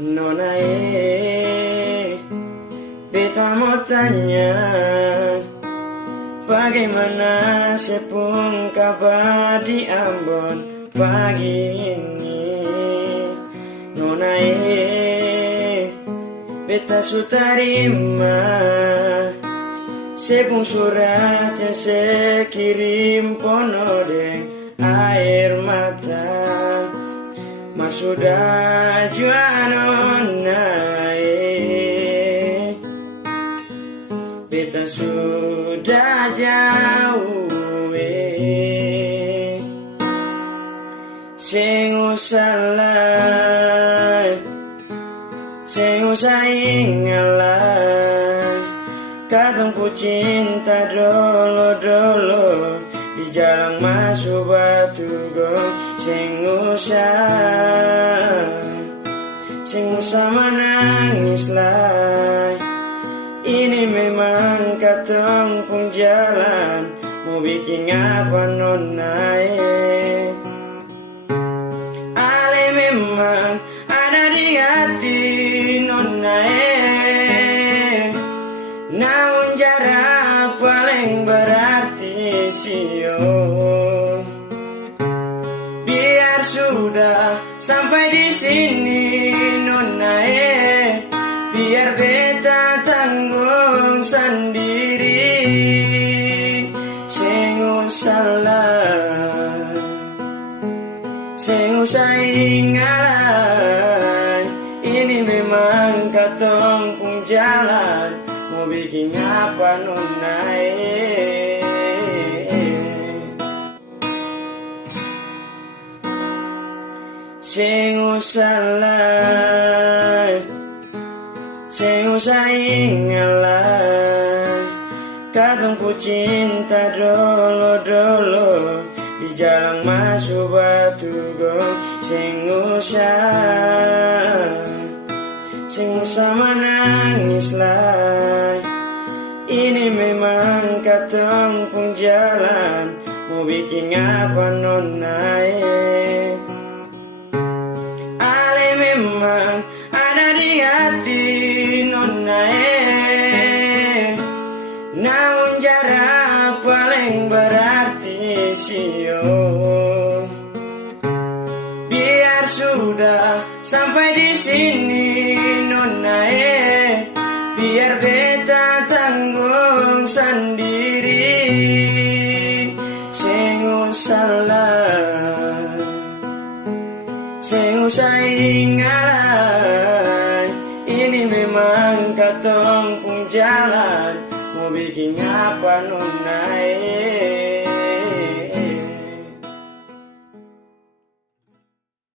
Nona beta mau tanya, bagaimana sepung kabar di Ambon pagi ini? Nona beta su tarima sepung surat yang saya kirim pono deng air mata. Mas sudah jual nona beta sudah jauh sing usah ingalah kadang ku cinta dolo di jalan masuk batu gong sing usah menangis lah. Ini memang katong pun jalan, mau bikin apa nona ale memang ada di hati nona namun jarak paling berarti sio. Biar sudah sampai di sini nona biar beta tanggung sendiri. Sing usah ingat, ini memang katong pun jalan, mau bikin apa nona sing usah ingalah kadang ku cinta dolo di jalan masuk batu gong sing usah menangis lah. Ini memang katong pun jalan, mau bikin apa nona ale memang ada di hati nona namun jarak paling berarti sio. Biar sudah sampai di sini nona biar beta tanggung sendiri. Sing usah ingat, ini memang katong pun jalan, mau bikin apa nona